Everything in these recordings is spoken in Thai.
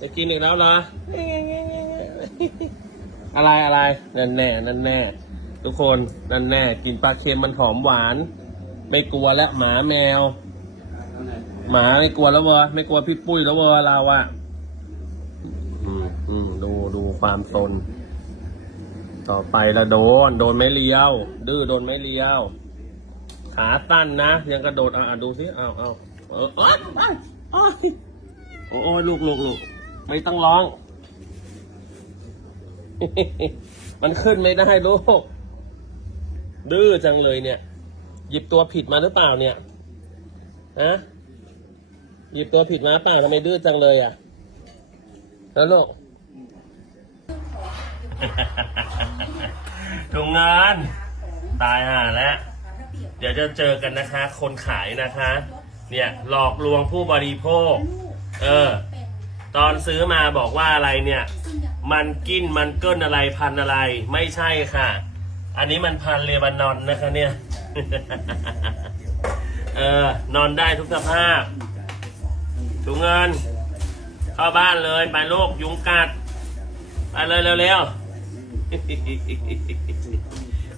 จะกินอีกแล้วเหรออะไรนั่นแน่ทุกคนนั่นแน่กินปลาเค็มมันหอมหวานไม่กลัวแล้วหมาแมวหมาไม่กลัวแล้ววะไม่กลัวพี่ปุ้ยแล้ววะเราอะดูความตนต่อไปละโดนไม่เลี้ยวดื้อโดนไม่เลี้ยวขาสั้นนะยังกระโดดดูสิเอาโอ้ยลูกไม่ต้องร้อง มันขึ้นไม่ได้ลูกดื้อจังเลยเนี่ยหยิบตัวผิดมาหรือเปล่าเนี่ยฮะหยิบตัวผิดมาเปล่าทำไมดื้อจังเลยอ่ะแล้วลูก ถุงเงินตายห่าแล้วเดี๋ยวจะเจอกันนะคะคนขายนะคะเนี่ยหลอกลวงผู้บริโภคตอนซื้อมาบอกว่าอะไรเนี่ยมันกินมันเกิ้ลอะไรพันอะไรไม่ใช่ค่ะอันนี้มันพันเลบานอนนะคะเนี่ย นอนได้ทุกสภาพถุงเงินเข้าบ้านเลยไปลูกยุงกัดไปเลยเร็วๆ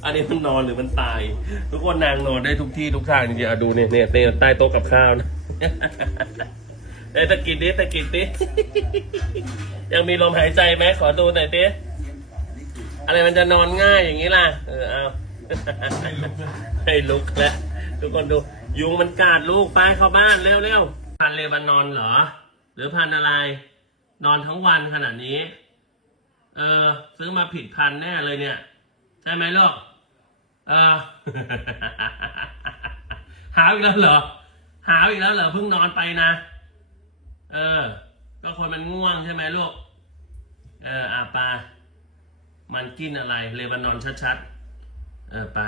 อันนี้มันนอนหรือมันตายทุกคนนางนอนได้ทุกที่ทุกทางจริงๆดูเนี่ยเตะใต้โต๊ะกับข้าวนะ ตะกิดดิยังมีลมหายใจไหมขอดูหน่อยดิอะไรมันจะนอนง่ายอย่างนี้ล่ะเอา ให้ลุกแล้วทุกคนดูยุงมันกัดลูกไปเข้าบ้านเร็วพันเลบานอนเหรอหรือพันอะไรนอนทั้งวันขนาดนี้ซื้อมาผิดพันแน่เลยเนี่ยใช่ไหมลูกหาวอีกแล้วเหรอเพิ่งนอนไปนะก็คนมันง่วงใช่ไหมลูกปลามันกินอะไรเลบานอนชัดๆไป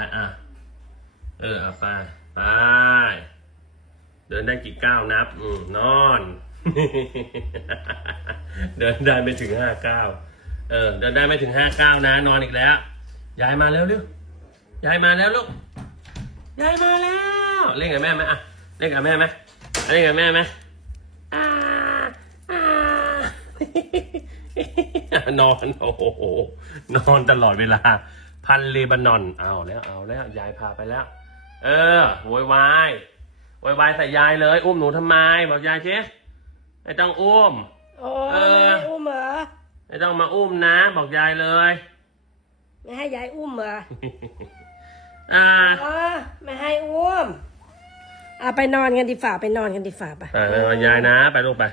ไปเดินได้กี่ก้าวนับนอน เดินได้ไม่ถึง5 ก้าวเดินได้ไม่ถึง5 ก้าวนะนอนอีกแล้วยายมาแล้วยายมาแล้วลูกยายมาแล้วเล่นกับแม่ไหมเล่นกับแม่ไหมนอนโอ้โหนอนตลอดเวลาพันเลบานอนเอาแล้วยายพาไปแล้วโวยวายใส่ยายเลยอุ้มหนูทำไมบอกยายเจ๊ไม่ต้องอุ้มไม่อุ้มเหรอไม่ต้องมาอุ้มนะบอกยายเลยไม่ให้ยายอุ้มเหรอไม่ให้อุ้มไปนอนกันดีฝ่าไปนอนยายนะไปลูกไป